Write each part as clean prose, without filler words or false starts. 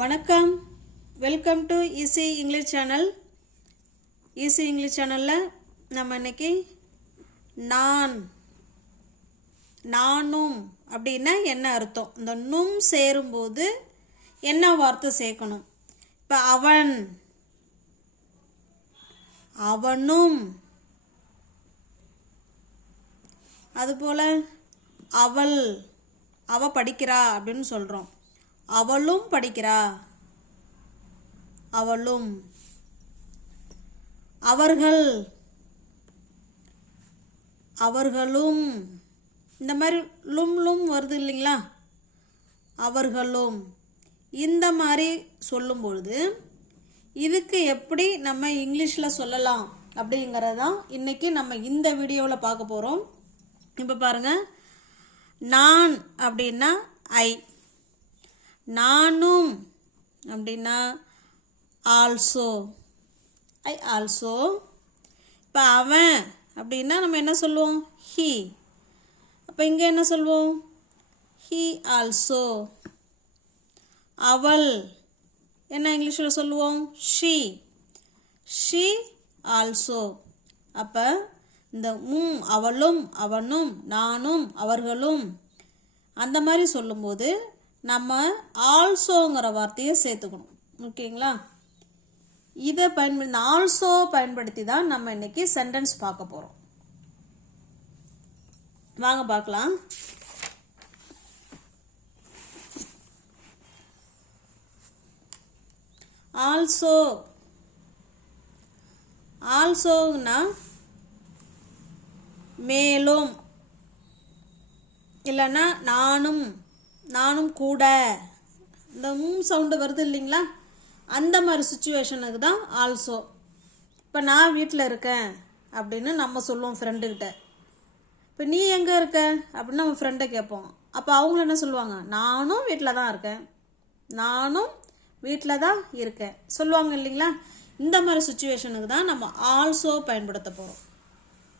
வணக்கம், welcome to easy English channel. Easy English சேனலில் நம்ம இன்னைக்கு நானும் அப்படின்னா என்ன அர்த்தம், இந்த நும் சேரும்போது என்ன வார்த்தை சேர்க்கணும். இப்போ அவனும், அதுபோல் அவ படிக்கிறா அப்படின்னு சொல்கிறோம். அவளும் படிக்கிறா, அவளும். அவர்களும், இந்த மாதிரி லும் வருது இல்லைங்களா, அவர்களும். இந்த மாதிரி சொல்லும் பொழுது இதுக்கு எப்படி நம்ம இங்கிலீஷில் சொல்லலாம் அப்படிங்கிறதான் இன்னைக்கு நம்ம இந்த வீடியோவில் பார்க்க போகிறோம். இப்போ பாருங்கள், நான் அப்படின்னா ஐ, நானும் அப்படின்னா ஆல்சோ, ஐ ஆல்சோ. இப்போ அவன் அப்படின்னா நம்ம என்ன சொல்லுவோம், ஹீ. அப்போ இங்கே என்ன சொல்லுவோம், ஹீ ஆல்சோ. அவள் என்ன இங்கிலீஷில் சொல்லுவோம், ஷீ ஆல்சோ. அப்போ இந்த அவளும் அவனும் நானும் அவர்களும் அந்த மாதிரி சொல்லும்போது நம்ம ஆல்சோங்கிற வார்த்தையை சேர்த்துக்கணும். ஓகேங்களா? இதை பயன்படுத்தி ஆல்சோ பயன்படுத்தி தான் நம்ம இன்னைக்கு சென்டென்ஸ் பார்க்க போகிறோம். வாங்க பார்க்கலாம். ஆல்சோன்னா மேலும், இல்லைன்னா நானும் கூட, இந்த சவுண்டு வருது இல்லைங்களா, அந்த மாதிரி சுச்சுவேஷனுக்கு தான் ஆல்சோ. இப்போ நான் வீட்டில் இருக்கேன் அப்படின்னு நம்ம சொல்லுவோம் ஃப்ரெண்டுக்கிட்ட. இப்போ நீ எங்கே இருக்க அப்படின்னு நம்ம ஃப்ரெண்டை கேட்போம். அப்போ அவங்களும் என்ன சொல்லுவாங்க, நானும் வீட்டில் தான் இருக்கேன் சொல்லுவாங்க இல்லைங்களா. இந்த மாதிரி சுச்சுவேஷனுக்கு தான் நம்ம ஆல்சோ பயன்படுத்த போகிறோம்.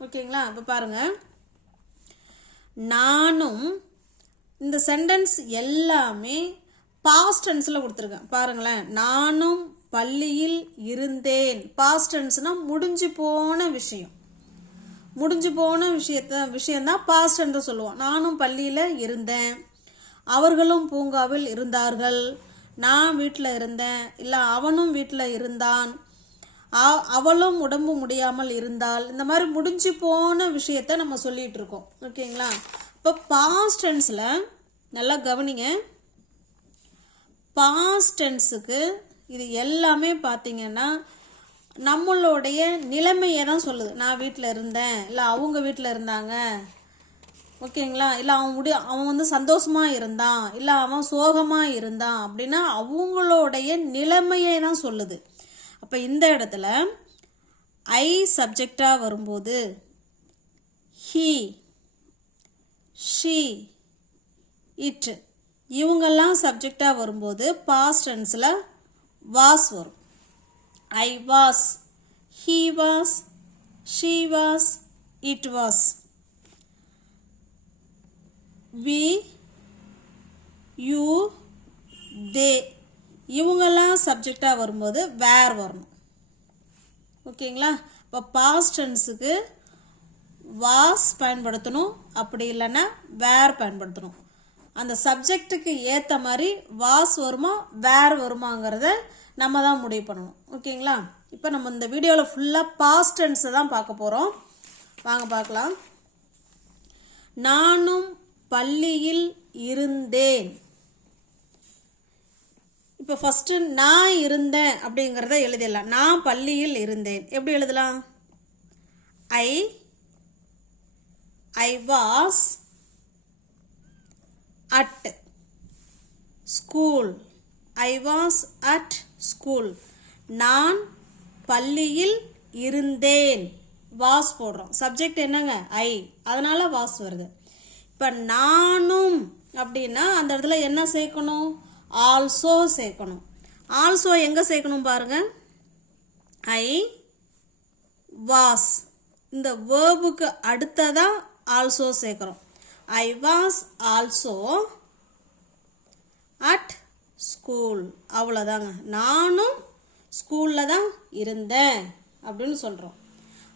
ஓகேங்களா? இப்போ பாருங்கள், நானும், இந்த சென்டென்ஸ் எல்லாமே பாஸ்ட் டென்ஸில் கொடுத்துருக்கேன். பாருங்களேன், நானும் பள்ளியில் இருந்தேன். பாஸ்ட் டென்ஸ்னால் முடிஞ்சு போன விஷயந்தான் பாஸ்ட் என்று சொல்லுவோம். நானும் பள்ளியில் இருந்தேன், அவர்களும் பூங்காவில் இருந்தார்கள், நான் வீட்டில் இருந்தேன், இல்லை அவனும் வீட்டில் இருந்தான், அவளும் உடம்பு முடியாமல் இருந்தால். இந்த மாதிரி முடிஞ்சு போன விஷயத்த நம்ம சொல்லிட்டு இருக்கோம். ஓகேங்களா? இப்போ பாஸ்ட் டென்ஸில் நல்லா கவனிங்க. பாஸ்ட் டென்ஸுக்கு இது எல்லாமே பார்த்தீங்கன்னா நம்மளுடைய நிலைமையை தான் சொல்லுது. நான் வீட்டில் இருந்தேன், இல்லை அவங்க வீட்டில் இருந்தாங்க. ஓகேங்களா? இல்லை அவன் வந்து சந்தோஷமாக இருந்தான், இல்லை அவன் சோகமாக இருந்தான் அப்படின்னா அவங்களுடைய நிலைமையை தான் சொல்லுது. அப்போ இந்த இடத்துல ஐ சப்ஜெக்டாக வரும்போது ஹீ, ஷீ, இட் இவங்கெல்லாம் சப்ஜெக்டாக வரும்போது பாஸ்ட் டென்ஸில் வாஸ் வரும். I was, he was, she was, it was. We, you, they இவங்கெல்லாம் சப்ஜெக்டாக வரும்போது வேர் வரணும். ஓகேங்களா? இப்போ பாஸ்ட் டென்ஸுக்கு வாஸ் பயன்படுத்தணும், அப்படி இல்லைன்னா வேர் பயன்படுத்தணும். அந்த சப்ஜெக்டுக்கு ஏற்ற மாதிரி வாஸ் வருமா வேர் வருமாங்கிறத நம்ம தான் முடிவு பண்ணணும். ஓகேங்களா? இப்போ நம்ம இந்த வீடியோவில் ஃபுல்லாக பாஸ்ட் டென்ஸை தான் பார்க்க போகிறோம். வாங்க பார்க்கலாம். நானும் பள்ளியில் இருந்தேன். இப்போ ஃபஸ்ட்டு நான் இருந்தேன் அப்படிங்கிறத எழுதிடலாம். நான் பள்ளியில் இருந்தேன். எப்படி எழுதலாம்? ஐ was at school. I was at school. நான் பள்ளியில் இருந்தேன். வாஸ் போடுறோம். சப்ஜெக்ட் என்னங்க? ஐ, அதனால வாஸ் வருது. இப்போ நானும் அப்படின்னா அந்த இடத்துல என்ன சேர்க்கணும்? ஆல்சோ சேர்க்கணும். ஆல்சோ எங்கே சேர்க்கணும் பாருங்க, ஐ வாஸ், இந்த வேர்புக்கு அடுத்ததான் ஆல்சோ சேர்க்குறோம். ஐ வாஸ் ஆல்சோ at ஸ்கூல். அவ்வளோதாங்க. நானும் ஸ்கூலில் தான் இருந்தேன் அப்படின்னு சொல்கிறோம்.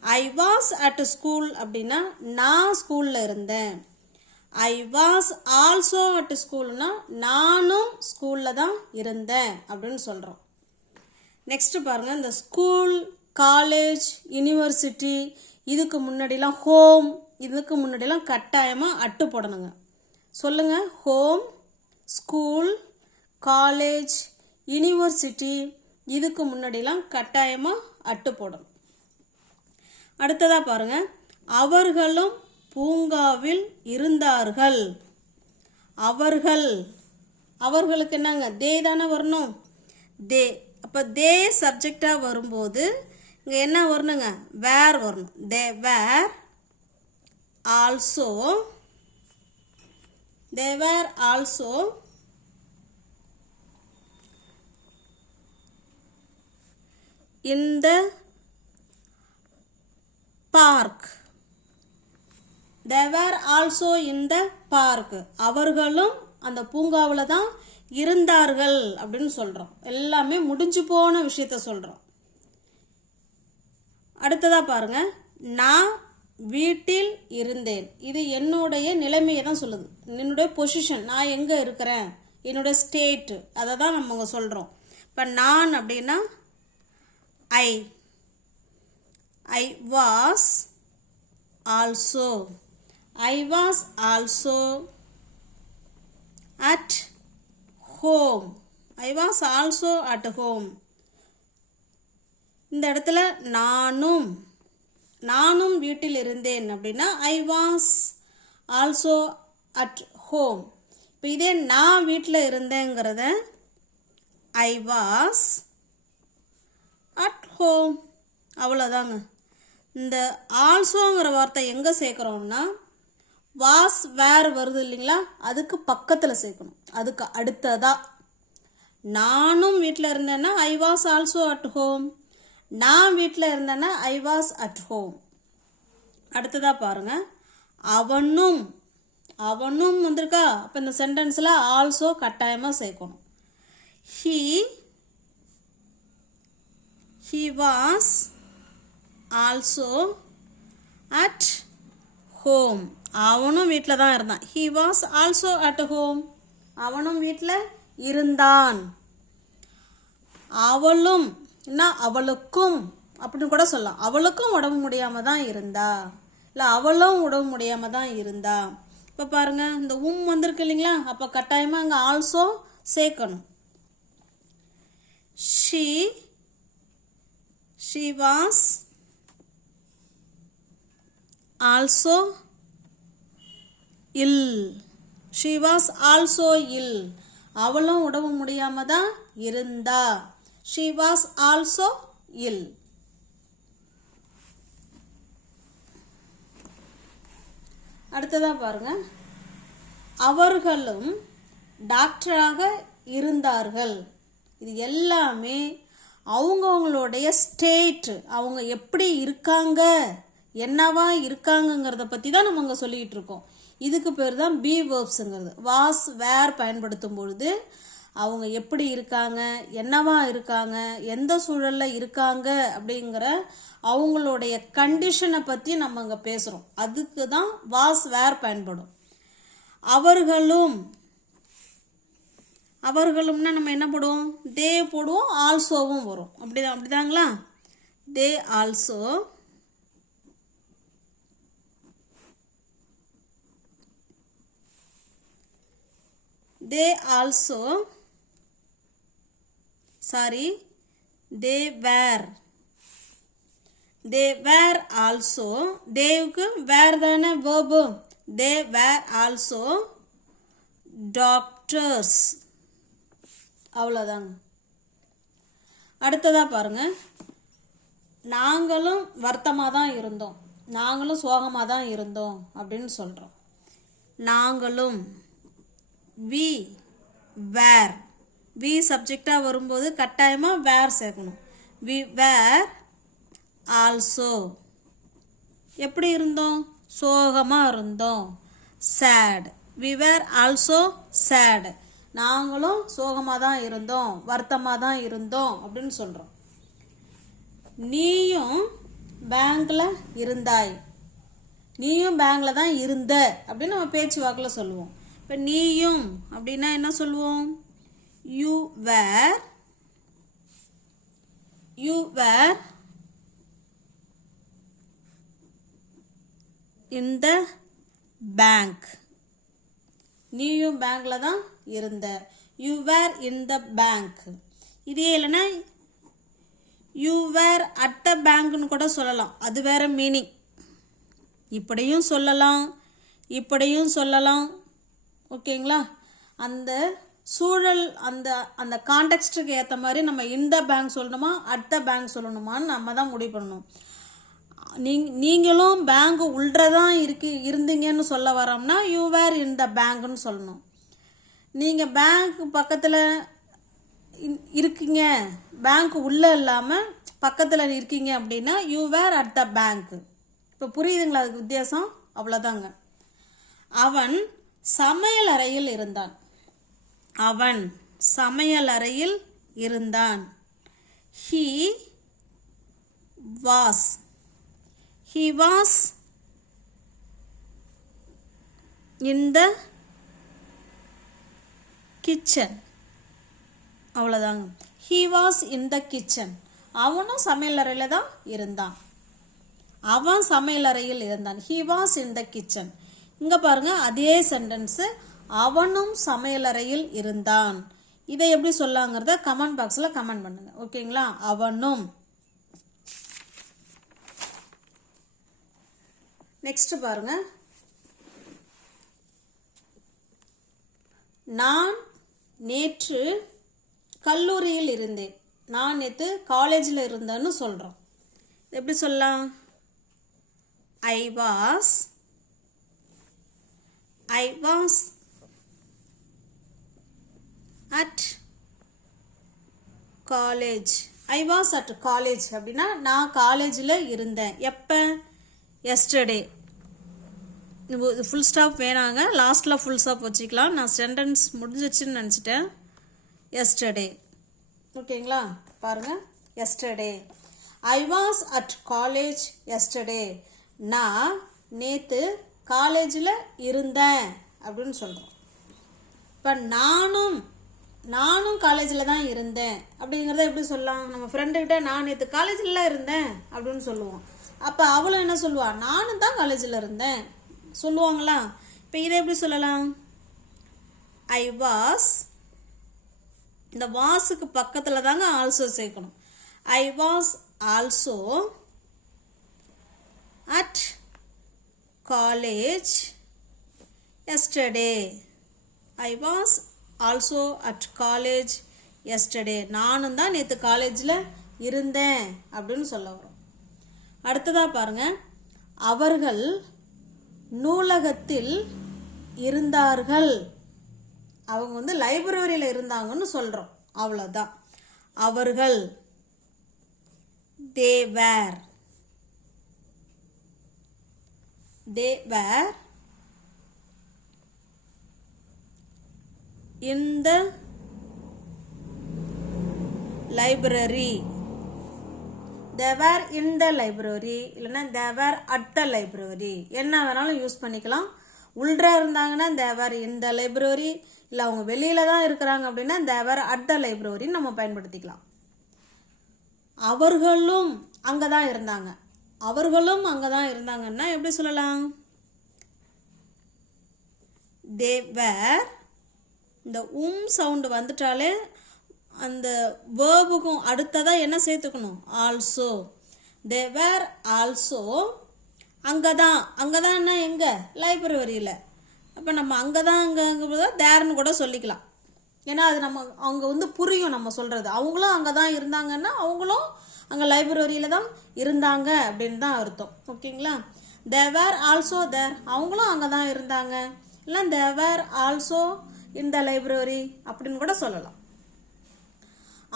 ஐ வாஸ் அட் ஸ்கூல் அப்படின்னா நான் ஸ்கூலில் இருந்தேன். ஐ வாஸ் ஆல்சோ அட் ஸ்கூல்னா நானும் ஸ்கூலில் தான் இருந்தேன் அப்படின்னு சொல்கிறோம். நெக்ஸ்ட்டு பாருங்கள், இந்த ஸ்கூல், காலேஜ், யூனிவர்சிட்டி இதுக்கு முன்னாடிலாம் ஹோம், இதுக்கு முன்னாடிலாம் கட்டாயமாக அட்டு போடணுங்க. சொல்லுங்கள். ஹோம், ஸ்கூல், காலேஜ், யூனிவர்சிட்டி இதுக்கு முன்னாடிலாம் கட்டாயமாக அட்டு போடணும். அடுத்ததாக பாருங்கள், அவர்களும் பூங்காவில் இருந்தார்கள். அவர்கள், அவர்களுக்கு என்னங்க தே தானே வரணும். தே. அப்போ தே சப்ஜெக்டாக வரும்போது இங்கே என்ன வரணுங்க, வேர் வரணும். They were also, they were also in the park. They were also in the park. அவர்களும் அந்த பூங்காவில் தான் இருந்தார்கள் அப்படின்னு சொல்கிறோம். எல்லாமே முடிஞ்சு போன விஷயத்த சொல்கிறோம். அடுத்ததாக பாருங்கள், நான் வீட்டில் இருந்தேன். இது என்னுடைய நிலைமையை தான் சொல்லுது, என்னுடைய பொசிஷன், நான் எங்கே இருக்கிறேன், என்னுடைய ஸ்டேட்டு, அதை தான் நம்ம சொல்கிறோம். இப்போ நான் அப்படின்னா I, I was also, I was also at home, I was also at home. இந்த இடத்துல நானும், நானும் வீட்டில் இருந்தேன் அப்படின்னா I was also at home. இப்போ இதே நான் வீட்டில் இருந்தேங்கிறத ஐ வாஸ் அட் ஹோம். அவ்வளோதாங்க. இந்த ஆல்சோங்கிற வார்த்தை எங்கே சேர்க்குறோம்னா வாஸ் வேர் வருது இல்லைங்களா, அதுக்கு பக்கத்தில் சேர்க்கணும், அதுக்கு அடுத்ததாக. நானும் வீட்டில் இருந்தேன்னா ஐ வாஸ் ஆல்சோ அட் ஹோம், நான் வீட்டில் இருந்தேன்னா ஐ வாஸ் அட் ஹோம். அடுத்ததாக பாருங்கள், அவனும், அவனும் வந்திருக்கா. அப்போ இந்த சென்டென்ஸில் ஆல்சோ கட்டாயமாக சேர்க்கணும். he was also at home. அவனும் வீட்டில் தான் இருந்தான். he was also at home. அவனும் வீட்டில் இருந்தான். அவளும் அவளுக்கும் அப்படின்னு கூட சொல்லலாம். அவளுக்கும் உடம்பு முடியாமல் தான் இருந்தா, இல்லை அவளும் உடம்பு முடியாமல் தான் இருந்தா. இப்போ பாருங்கள், இந்த வந்திருக்கு இல்லைங்களா, அப்போ கட்டாயமாக அங்கே ஆல்சோ சேர்க்கணும். she was also ill. she was also ill. அவளும் உடம்பு முடியாமல் தான் இருந்தா. she was also ill. அடுத்ததாக பாருங்க, அவர்களும் டாக்டராக இருந்தார்கள். இது எல்லாமே அவங்கவுங்களுடைய ஸ்டேட், அவங்க எப்படி இருக்காங்க, என்னவா இருக்காங்கங்கிறத பற்றி தான் நம்ம அங்கே சொல்லிக்கிட்டு இருக்கோம். இதுக்கு பேர் தான் பி வேர்ப்ஸுங்கிறது. வாஸ் வேர் பயன்படுத்தும் பொழுது அவங்க எப்படி இருக்காங்க, என்னவா இருக்காங்க, எந்த சூழலில் இருக்காங்க அப்படிங்கிற அவங்களுடைய கண்டிஷனை பற்றி நம்ம அங்கே பேசுகிறோம். அதுக்கு தான் வாஸ் வேர் பயன்படும். அவர்களும், அவர்களும்னா நம்ம என்ன போடுவோம், தே போடுவோம், ஆல்சோவும் வரும். அப்படிதாங்களா. They also, they also, sorry, they were, they were also, theyக்கு were தானே verb, they were also doctors. அவ்வளோதாங்க. அடுத்ததாக பாருங்க, நாங்களும் வருத்தமாக தான் இருந்தோம், நாங்களும் சோகமாக தான் இருந்தோம் அப்படின்னு சொல்கிறோம். நாங்களும் we were, we சப்ஜெக்டாக வரும்போது கட்டாயமாக வேர் சேர்க்கணும். we were also, எப்படி இருந்தோம், சோகமாக இருந்தோம். sad, we were also sad, நாங்களும் சோகமாக தான் இருந்தோம், வருத்தமாக தான் இருந்தோம் அப்படின்னு சொல்கிறோம். நீயும் பேங்க்கில் இருந்தாய், நீயும் பேங்க்கில் தான் இருந்த அப்படின்னு நம்ம பேச்சு வாக்கில் சொல்லுவோம். இப்போ நீயும் அப்படின்னா என்ன சொல்லுவோம்? You were in the bank. நீயும் பேங்க்ல தான் இருந்த. You were in the bank. இதே இல்லைன்னா you were at the bankன்னு கூட சொல்லலாம். அது வேற மீனிங். இப்படியும் சொல்லலாம், இப்படியும் சொல்லலாம். ஓகேங்களா? அந்த சூழல் அந்த அந்த கான்டெக்ஸ்டுக்கு ஏற்ற மாதிரி நம்ம இந்த பேங்க் சொல்லணுமா அட் த பேங்க் சொல்லணுமான்னு நம்ம தான் முடிவு பண்ணணும். நீங்களும் பேங்க் உள்ளதான் இருந்தீங்கன்னு சொல்ல வரோம்னா யூ வேர் இன் த பேங்க்னு சொல்லணும். நீங்கள் பேங்க் பக்கத்தில் இருக்கீங்க, பேங்க் உள்ளே இல்லாமல் பக்கத்தில் இருக்கீங்க அப்படின்னா you were at the bank. இப்போ புரியுதுங்களா அதுக்கு வித்தியாசம்? அவ்வளோதாங்க. அவன் சமையல் அறையில் இருந்தான். அவன் சமையல் அறையில் இருந்தான். He was in the kitchen. அவ்வளோதாங்க. He was in the kitchen. அவனும் சமையல் அறையில் தான் இருந்தான். அவன் சமையல் அறையில் இருந்தான். He was in the kitchen. இங்கே பாருங்க, அதே சென்டென்ஸு அவனும் சமையல் அறையில் இருந்தான். இதை எப்படி சொல்லாங்கிறத கமெண்ட் பாக்ஸில் கமெண்ட் பண்ணுங்க. ஓகேங்களா? அவனும். நெக்ஸ்ட் பாருங்க, நான் நேற்று கல்லூரியில் இருந்தேன். நான் நேற்று காலேஜில் இருந்தேன்னு சொல்கிறோம். எப்படி சொல்லலாம்? I was at college. I was at college அப்படின்னா நான் காலேஜில் இருந்தேன். எப்போ? எஸ்டர்டே. ஃபுல் ஸ்டாப் வேணாங்க, லாஸ்ட்டில் ஃபுல் ஸ்டாப் வச்சுக்கலாம். நான் சென்டென்ஸ் முடிஞ்சிச்சுன்னு நினச்சிட்டேன். எஸ்டர்டே. ஓகேங்களா? பாருங்கள், yesterday. I was at college yesterday. நான் நேற்று காலேஜில் இருந்தேன் அப்படின்னு சொல்கிறோம். இப்போ நானும் காலேஜில் தான் இருந்தேன் அப்படிங்கிறத எப்படி சொல்லலாம்? நம்ம ஃப்ரெண்டுக்கிட்ட நான் நேற்று காலேஜில் இருந்தேன் அப்படின்னு சொல்லுவோம். அப்போ அவளும் என்ன சொல்லுவா? நானும் தான் காலேஜில் இருந்தேன் சொல்லுவாங்களா? இப்போ இதை எப்படி சொல்லலாம்? ஐ வாஸ், இந்த வாஸுக்கு பக்கத்தில் தாங்க ஆல்சோ சேர்க்கணும். ஐ was also at college yesterday. I was also at college yesterday. நானும் தான் நேற்று காலேஜில் இருந்தேன் அப்படின்னு சொல்ல வரோம். அடுத்ததாக பாருங்க, அவர்கள் நூலகத்தில் இருந்தார்கள். அவங்க லைப்ரரியில் இருந்தாங்கன்னு சொல்கிறோம். அவ்வளோதான். அவர்கள் they were in the library. They were in the library இல்லைன்னா they were at the library. என்ன வேணாலும் யூஸ் பண்ணிக்கலாம். உள்ள இருந்தாங்கன்னா they were in the library, இல்லை அவங்க வெளியில் தான் இருக்கிறாங்க அப்படின்னா they were at the library நம்ம பயன்படுத்திக்கலாம். அவர்களும் அங்கே தான் இருந்தாங்க. அவர்களும் அங்கே தான் இருந்தாங்கன்னா எப்படி சொல்லலாம்? they were, இந்த சவுண்டு வந்துட்டாலே அந்த வேர்புக்கும் அடுத்ததாக என்ன சேர்த்துக்கணும்? ஆல்சோ. they were also அங்கே தான் எங்கே? லைப்ரரியில். அப்போ நம்ம அங்கே தான் தேர்னு கூட சொல்லிக்கலாம். ஏன்னா அது அவங்க புரியும் நம்ம சொல்கிறது. அவங்களும் அங்கே தான் இருந்தாங்கன்னா அவங்களும் அங்கே லைப்ரரியில் தான் இருந்தாங்க அப்படின்னு தான் அர்த்தம். ஓகேங்களா? they were also there, அவங்களும் அங்கே தான் இருந்தாங்க. இல்லை they were also in the library அப்படின்னு கூட சொல்லலாம்.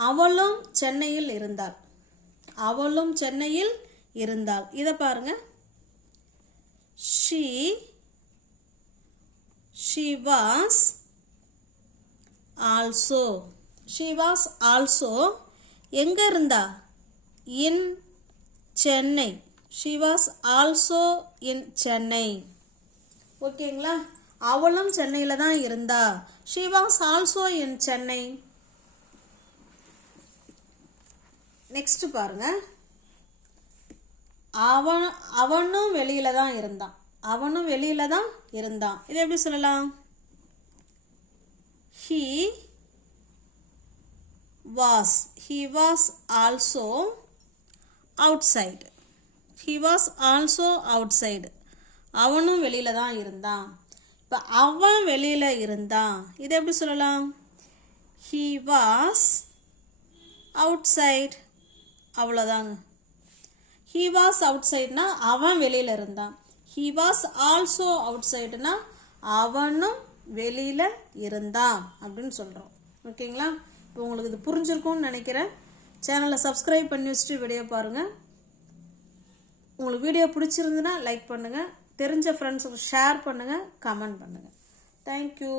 அவளும் சென்னையில் இருந்தாள். அவளும் சென்னையில் இருந்தாள். இதை பாருங்க, she was also she was also எங்கே இருந்தா இன் Chennai she was also in Chennai ஓகேங்களா அவளும் சென்னையில் தான் இருந்தா she was also in Chennai next பாருங்க அவனும் வெளியில தான் இருந்தான் அவனும் வெளியில தான் இருந்தான் இது எப்படி சொல்லலாம் he was also outside he was also outside அவனும் வெளியில தான் இருந்தான் இப்போ அவன் வெளியில இருந்தான் இது எப்படி சொல்லலாம் he was outside அவ்வளோதாங்க he was outsideனா அவன் வெளியில் இருந்தான் he was also outsideனா அவனும் வெளியில் இருந்தான் அப்படின்னு சொல்கிறோம் ஓகேங்களா இப்போ உங்களுக்கு இது புரிஞ்சிருக்கும்னு நினைக்கிறேன் சேனலை சப்ஸ்கிரைப் பண்ணி வச்சுட்டு வீடியோ பாருங்கள் உங்களுக்கு வீடியோ பிடிச்சிருந்துன்னா லைக் பண்ணுங்கள் தெரிஞ்ச ஃப்ரெண்ட்ஸுக்கு ஷேர் பண்ணுங்கள் கமெண்ட் பண்ணுங்கள் தேங்க்யூ